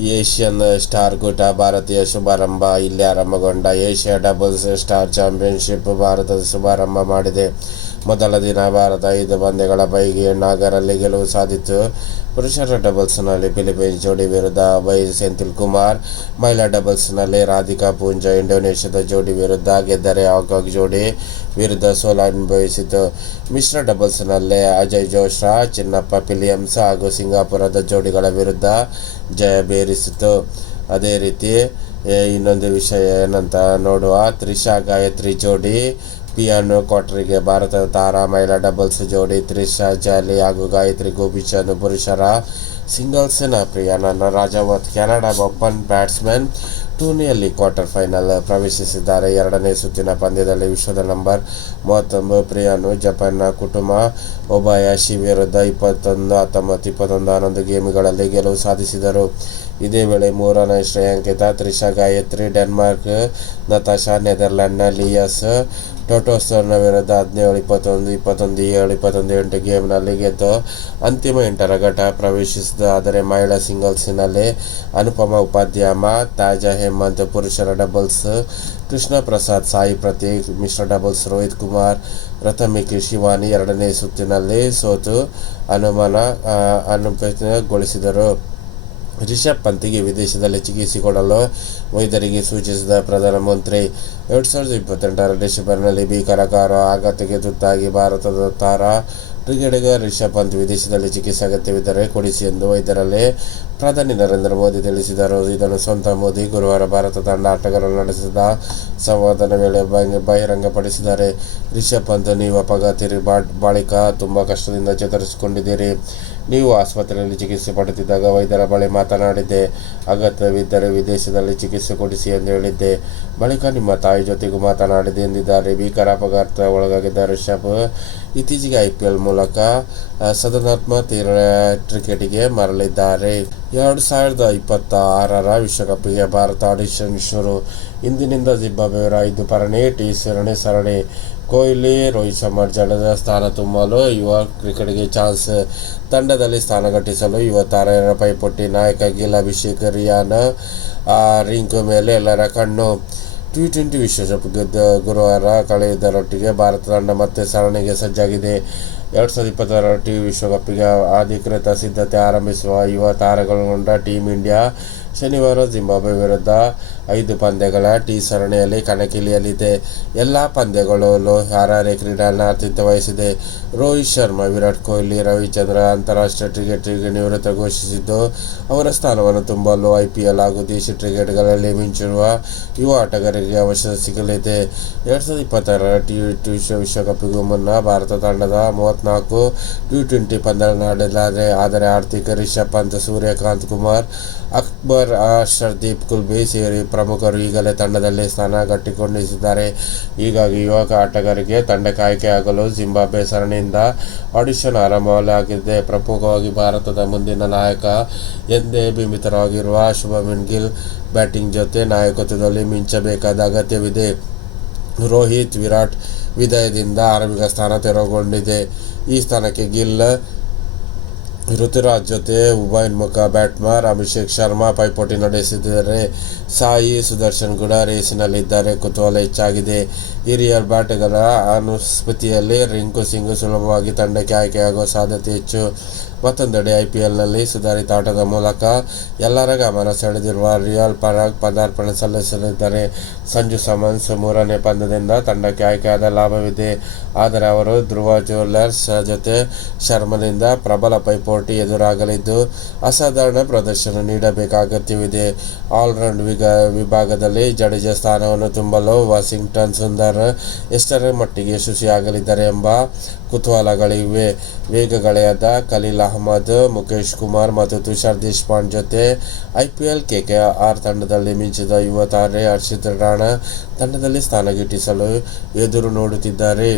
Asian star ಕೂಟ ಭಾರತೀಯ ಶುಭಾರಂಭ ಇಲ್ಲಿ ಆರಂಭಗೊಂಡ ಏಷ್ಯಾ ಡಬಲ್ಸ್ ಸ್ಟಾರ್ ಚಾಂಪಿಯನ್ಶಿಪ್ ಭಾರತದ ಶುಭಾರಂಭ ಮಾಡಿದೆ. ಮೊದಲ ದಿನ ಭಾರತ ಐದು ಪಂದ್ಯಗಳ ಪೈಕಿ ನಾಗರಲ್ಲಿ ಗೆಲುವು ಸಾಧಿತ್ತು ಪುರುಷರ ಡಬಲ್ಸ್ನಲ್ಲಿ ಫಿಲಿಪೈನ್ಸ್ ಜೋಡಿ ವಿರುದ್ಧ ವೈ ಸೆಂಥಿಲ್ ಕುಮಾರ್, ಮಹಿಳಾ ಡಬಲ್ಸ್ನಲ್ಲಿ ರಾಧಿಕಾ ಪೂಂಜಾ ಇಂಡೋನೇಷ್ಯಾದ ಜೋಡಿ ವಿರುದ್ಧ ಗೆದ್ದರೆ ಹಾಂಕಾಂಗ್ ಜೋಡಿ ವಿರುದ್ಧ ಸೋಲ ಅನುಭವಿಸಿತು. ಮಿಶ್ರ ಡಬಲ್ಸ್ನಲ್ಲಿ ಅಜಯ್ ಜೋಶ್ರಾ, ಚಿನ್ನಪ್ಪ ಪಿಲಿಯಮ್ಸ್ ಹಾಗೂ ಸಿಂಗಾಪುರದ ಜೋಡಿಗಳ ವಿರುದ್ಧ ಜಯ ಬೇರಿಸಿತು. ಅದೇ ರೀತಿ ಇನ್ನೊಂದು ವಿಷಯ ಏನಂತ ನೋಡುವ ತ್ರಿಷಾ ಗಾಯತ್ರಿ ಜೋಡಿ ಪಿಯಾನೋ ಕ್ವಾರ್ಟರ್ಗೆ ಭಾರತದ ತಾರಾ ಮಹಿಳಾ ಡಬಲ್ಸ್ ಜೋಡಿ ತ್ರಿಷಾ, ಜಾಲಿ ಹಾಗೂ ಗಾಯತ್ರಿ ಗೋಪಿಚಂದ್ ಪುರುಷರ ಸಿಂಗಲ್ಸ್ನ ಪ್ರಿಯಾನನ್ನ ರಾಜಾವತ್, ಕೆನಡಾ ಓಪನ್ ಬ್ಯಾಟ್ಸ್ಮನ್ ಟೂರ್ನಿಯಲ್ಲಿ ಕ್ವಾರ್ಟರ್ ಫೈನಲ್ ಪ್ರವೇಶಿಸಿದ್ದಾರೆ. ಎರಡನೇ ಸುತ್ತಿನ ಪಂದ್ಯದಲ್ಲಿ ವಿಶ್ವದ ನಂಬರ್ ಮೂವತ್ತೊಂಬತ್ತು ಪ್ರಿಯಾನು ಜಪಾನ್ನ ಕುಟುಂಬ ಒಬಾಯಾಶಿ ವಿರುದ್ಧ ಇಪ್ಪತ್ತೊಂದು, ಹತ್ತೊಂಬತ್ತು, ಇಪ್ಪತ್ತೊಂದು, ಹನ್ನೊಂದು ಗೇಮ್ಗಳಲ್ಲಿ ಗೆಲುವು ಸಾಧಿಸಿದರು. ಇದೇ ವೇಳೆ ಮೂರನೇ ಶ್ರೇಯಾಂಕಿತ ತ್ರಿಷಾ, ಗಾಯತ್ರಿ, ಡೆನ್ಮಾರ್ಕ್ ನತಾಶಾ ನೆದರ್ಲ್ಯಾಂಡ್ನ ಲಿಯಸ್ ಟೊಟೋಸ್ನ ವಿರುದ್ಧ ಹದಿನೇಳು ಇಪ್ಪತ್ತೊಂದು ಇಪ್ಪತ್ತೊಂದು ಏಳು ಇಪ್ಪತ್ತೊಂದು ಎಂಟು ಗೇಮ್ನಲ್ಲಿ ಗೆದ್ದು ಅಂತಿಮ ಎಂಟರ ಘಟ ಪ್ರವೇಶಿಸಿದ. ಆದರೆ ಮಹಿಳಾ ಸಿಂಗಲ್ಸ್ನಲ್ಲಿ ಅನುಪಮ ಉಪಾಧ್ಯಾಮ ತಾಜಾ ಹೇಮಂತ್ ಪುರುಷರ ಡಬಲ್ಸ್ ಕೃಷ್ಣ ಪ್ರಸಾದ್ ಸಾಯಿ ಪ್ರತೀಕ್ ಮಿಶ್ರ ಡಬಲ್ಸ್ ರೋಹಿತ್ ಕುಮಾರ್ ರಥಮಿಕಿ ಶಿವಾನಿ ಎರಡನೇ ಸುತ್ತಿನಲ್ಲಿ ಸೋತು ಅನುಮಾನ ಆ, ಅನುಪಗೊಳಿಸಿದರು ರಿಷಬ್ ಪಂತಿಗೆ ವಿದೇಶದಲ್ಲಿ ಚಿಕಿತ್ಸೆ ಕೊಡಲು ವೈದ್ಯರಿಗೆ ಸೂಚಿಸಿದ ಪ್ರಧಾನಮಂತ್ರಿ, ಎರಡು ಸಾವಿರದ ಇಪ್ಪತ್ತೆಂಟರ ಡಿಸೆಂಬರ್ನಲ್ಲಿ ಭೀಕರ ಕಾರು ಆಘಾತಕ್ಕೆ ತುತ್ತಾಗಿ ಭಾರತದ ತಾರಾ ಕ್ರಿಕೆಟಿಗ ರಿಷಬ್ ಪಂತ್ ವಿದೇಶದಲ್ಲಿ ಚಿಕಿತ್ಸೆ ಅಗತ್ಯವಿದ್ದರೆ ಕೊಡಿಸಿ ಎಂದು ವೈದ್ಯರಲ್ಲಿ ಪ್ರಧಾನಿ ನರೇಂದ್ರ ಮೋದಿ ತಿಳಿಸಿದರು. ಇದನ್ನು ಸ್ವಂತ ಮೋದಿ ಗುರುವಾರ ಭಾರತ ತಂಡ ಆಟಗಾರರು ನಡೆಸಿದ ಸಂವಾದದ ವೇಳೆ ಬಹಿರಂಗ- ಬಹಿರಂಗಪಡಿಸಿದ್ದಾರೆ. ರಿಷಬ್ ಪಂತ್, ನೀವು ಅಪಘಾತಿರಿ ಬಳಿಕ ತುಂಬ ಕಷ್ಟದಿಂದ ಚೇತರಿಸಿಕೊಂಡಿದ್ದೀರಿ ನೀವು ಆಸ್ಪತ್ರೆಯಲ್ಲಿ ಚಿಕಿತ್ಸೆ ಪಡೆದಿದ್ದಾಗ ವೈದ್ಯರ ಬಳಿ ಮಾತನಾಡಿದ್ದೆ. ಅಗತ್ಯವಿದ್ದರೆ ವಿದೇಶದಲ್ಲಿ ಚಿಕಿತ್ಸೆ ಕೊಡಿಸಿ ಎಂದು ಹೇಳಿದ್ದೆ. ಬಳಿಕ ನಿಮ್ಮ ತಾಯಿ ಜೊತೆಗೂ ಮಾತನಾಡಿದೆ ಎಂದಿದ್ದಾರೆ. ಭೀಕರ ಅಪಘಾತ ಒಳಗಾಗಿದ್ದ ರಿಷಬ್ ಇತ್ತೀಚೆಗೆ ಐ ಪಿ ಎಲ್ ಮೂಲಕ ಸದನಾತ್ಮ ತೀರ ಕ್ರಿಕೆಟ್ಗೆ ಮರಳಿದ್ದಾರೆ. ಎರಡು ಸಾವಿರದ ಇಪ್ಪತ್ತ ಆರರ ಭಾರತ ಆಡಿಷನ್ ಶುರು. ಇಂದಿನಿಂದ ಜಿಂಬಾಬ್ವೆಯವರ ಐದು ಪರಣಿ ಟಿ ಸರಣಿ ಸರಣಿ. ಕೊಹ್ಲಿ, ರೋಹಿತ್ ಶರ್ಮಾ ಜಡದ ಸ್ಥಾನ ತುಂಬಲು ಯುವ ಕ್ರಿಕೆಟ್ಗೆ ಚಾನ್ಸ್ ತಂಡದಲ್ಲಿ ಸ್ಥಾನ ಘಟಿಸಲು ಯುವ ತಾರೆಯರ ಪೈಪೋಟಿ. ನಾಯಕ ಗಿಲ್ ಅಭಿಷೇಕ್ ರಿಯಾನ್ ರಿಂಕು ಮೇಲೆ ಎಲ್ಲರ ಕಣ್ಣು. ಟಿ ಟ್ವೆಂಟಿ ವಿಶ್ವಕಪ್ ಗೆದ್ದ ಗುರುವಾರ ಕಳೆಯುವುದರೊಟ್ಟಿಗೆ ಭಾರತ ತಂಡ ಮತ್ತೆ ಸರಣಿಗೆ ಸಜ್ಜಾಗಿದೆ. ಎರಡು ಸಾವಿರದ ಇಪ್ಪತ್ತರ ಟಿ ವಿಶ್ವಕಪ್ಗೆ ಅಧಿಕೃತ ಸಿದ್ಧತೆ ಆರಂಭಿಸುವ ಯುವ ತಾರೆಗಳೊಂಡ ಟೀಮ್ ಇಂಡಿಯಾ ಶನಿವಾರ ಜಿಂಬಾಬ್ವೆ ವಿರುದ್ಧ ಐದು ಪಂದ್ಯಗಳ ಟಿ ಸರಣಿಯಲ್ಲಿ ಕಣಕ್ಕಿಳಿಯಲಿದೆ. ಎಲ್ಲ ಪಂದ್ಯಗಳಲ್ಲೂ ಹಾರಾರೆ ಕ್ರೀಡಾಂಗಣ ಆತಿಥ್ಯ ವಹಿಸಿದೆ, ರೋಹಿತ್ ಶರ್ಮಾ, ವಿರಾಟ್ ಕೊಹ್ಲಿ, ರವಿಚಂದ್ರ ಅಂತಾರಾಷ್ಟ್ರೀಯ ಕ್ರಿಕೆಟ್ ನಿವೃತ್ತ ಘೋಷಿಸಿದ್ದು, ಅವರ ಸ್ಥಾನವನ್ನು ತುಂಬಲು ಐ ಪಿ ಎಲ್ ಹಾಗೂ ದೇಶಿ ಕ್ರಿಕೆಟ್ಗಳಲ್ಲಿ ಮಿಂಚಿರುವ ಯುವ ಆಟಗಾರರಿಗೆ ಅವಕಾಶ ಸಿಗಲಿದೆ. ಎರಡು ಸಾವಿರದ ಇಪ್ಪತ್ತಾರರ ಟಿ ವಿಶ್ವ ವಿಶ್ವಕಪ್ಗೂ ಮುನ್ನ ಭಾರತ ತಂಡದ ಮೂವತ್ನಾಲ್ಕು ಟಿ ಟ್ವೆಂಟಿ ಪಂದ್ಯಗಳನ್ನು ಆಡಲಾದರೆ ಆದರೆ ಆರ್ಥಿಕ ರಿಷಬ್ ಪಂತ್, ಸೂರ್ಯಕಾಂತ್ ಕುಮಾರ್, ಅಕ್ಬರ್ ಅರ್ಷದೀಪ್ ಕುಲ್ಬಿ ಸೇರಿ ಪ್ರಮುಖರು ಈಗಲೇ ತಂಡದಲ್ಲಿ ಸ್ಥಾನ ಗಟ್ಟಿಕೊಂಡಿದ್ದಾರೆ ಹೀಗಾಗಿ ಯುವಕ ಆಟಗಾರರಿಗೆ ತಂಡಕ್ಕೆ ಆಯ್ಕೆಯಾಗಲು ಜಿಂಬಾಬ್ವೆ ಸರಣಿಯಿಂದ ಆಡಿಷನ್ ಆರಂಭವಾಗಿದೆ ಪ್ರಮುಖವಾಗಿ ಭಾರತದ ಮುಂದಿನ ನಾಯಕ, ಎಂದೇ ಬಿಂಬಿತರಾಗಿರುವ ಶುಭಮನ್ ಗಿಲ್ ಬ್ಯಾಟಿಂಗ್ ಜೊತೆ ನಾಯಕತ್ವದಲ್ಲಿ ಮಿಂಚಬೇಕಾದ ಅಗತ್ಯವಿದೆ. ರೋಹಿತ್ ವಿರಾಟ್ ವಿದಯದಿಂದ ಆರಂಭಿಕ ಸ್ಥಾನ ತೆರವುಗೊಂಡಿದೆ. ಈ ಸ್ಥಾನಕ್ಕೆ ಗಿಲ್ ಋತುರಾಜ್ ಜೊತೆ ಉಭಯೋನ್ಮುಖ ಬ್ಯಾಟ್ಮರ್ ಅಭಿಷೇಕ್ ಶರ್ಮಾ ಪೈಪೋಟಿ ನಡೆಸಿದರೆ ಸಾಯಿ ಸುದರ್ಶನ್ ಕೂಡ ರೇಸಿನಲ್ಲಿದ್ದಾರೆ. ಕುತೂಹಲ ಹೆಚ್ಚಾಗಿದೆ. ಹಿರಿಯ ಬ್ಯಾಟ್ಗಳ ಅನುಸ್ಮೃತಿಯಲ್ಲಿ ರಿಂಕು ಸಿಂಗ್ ಸುಲಭವಾಗಿ ತಂಡಕ್ಕೆ ಆಯ್ಕೆಯಾಗುವ ಸಾಧ್ಯತೆ ಹೆಚ್ಚು. ಮತ್ತೊಂದೆಡೆ ಐ ಪಿ ಎಲ್ನಲ್ಲಿ ಸುಧಾರಿತ ಆಟದ ಮೂಲಕ ಎಲ್ಲರ ಗಮನ ಸೆಳೆದಿರುವ ರಿಯಲ್ ಪರಾಗ್ ಪದಾರ್ಪಣೆ ಸಲ್ಲಿಸಲಿದ್ದಾರೆ. ಸಂಜು ಸಮನ್ಸ್ ಮೂರನೇ ಪಂದ್ಯದಿಂದ ತಂಡಕ್ಕೆ ಆಯ್ಕೆಯಾದ ಲಾಭವಿದೆ. ಆದರೆ ಅವರು ಧ್ರುವ ಜ್ಯುವೆಲ್ಲರ್ಸ್ ಜೊತೆ ಶರ್ಮನಿಂದ ಪ್ರಬಲ ಪೈಪೋಟಿ ಎದುರಾಗಲಿದ್ದು, ಅಸಾಧಾರಣ ಪ್ರದರ್ಶನ ನೀಡಬೇಕ ಅಗತ್ಯವಿದೆ ಆಲ್ರೌಂಡ್ ವಿಗ, ವಿಭಾಗದಲ್ಲಿ ಜಡೇಜಾ ಸ್ಥಾನವನ್ನು ತುಂಬಲು ವಾಷಿಂಗ್ಟನ್ ಸುಂದರ್ ಎಷ್ಟರ ಮಟ್ಟಿಗೆ ಯಶಸ್ವಿಯಾಗಲಿದ್ದಾರೆ ಎಂಬ ಕುತೂಹಲಗಳಿವೆ. ವೇಗಗಳೆಯಾದ ಖಲೀಲ್ ಅಹಮದ್ ಮುಖೇಶ್ ಕುಮಾರ್ ಮತ್ತು ತುಷಾರ್ ದೇಶಪಾಂಡ್ ಜೊತೆ ಐಪಿಎಲ್ ಕೆಕೆಆರ್ ತಂಡದಲ್ಲಿ ಮಿಂಚಿದ ಯುವ ತಾರೆ ಹರ್ಷಿತ್ ರಾಣಾ ತಂಡದಲ್ಲಿ ಸ್ಥಾನ ಗಿಟ್ಟಿಸಲು ಎದುರು ನೋಡುತ್ತಿದ್ದಾರೆ.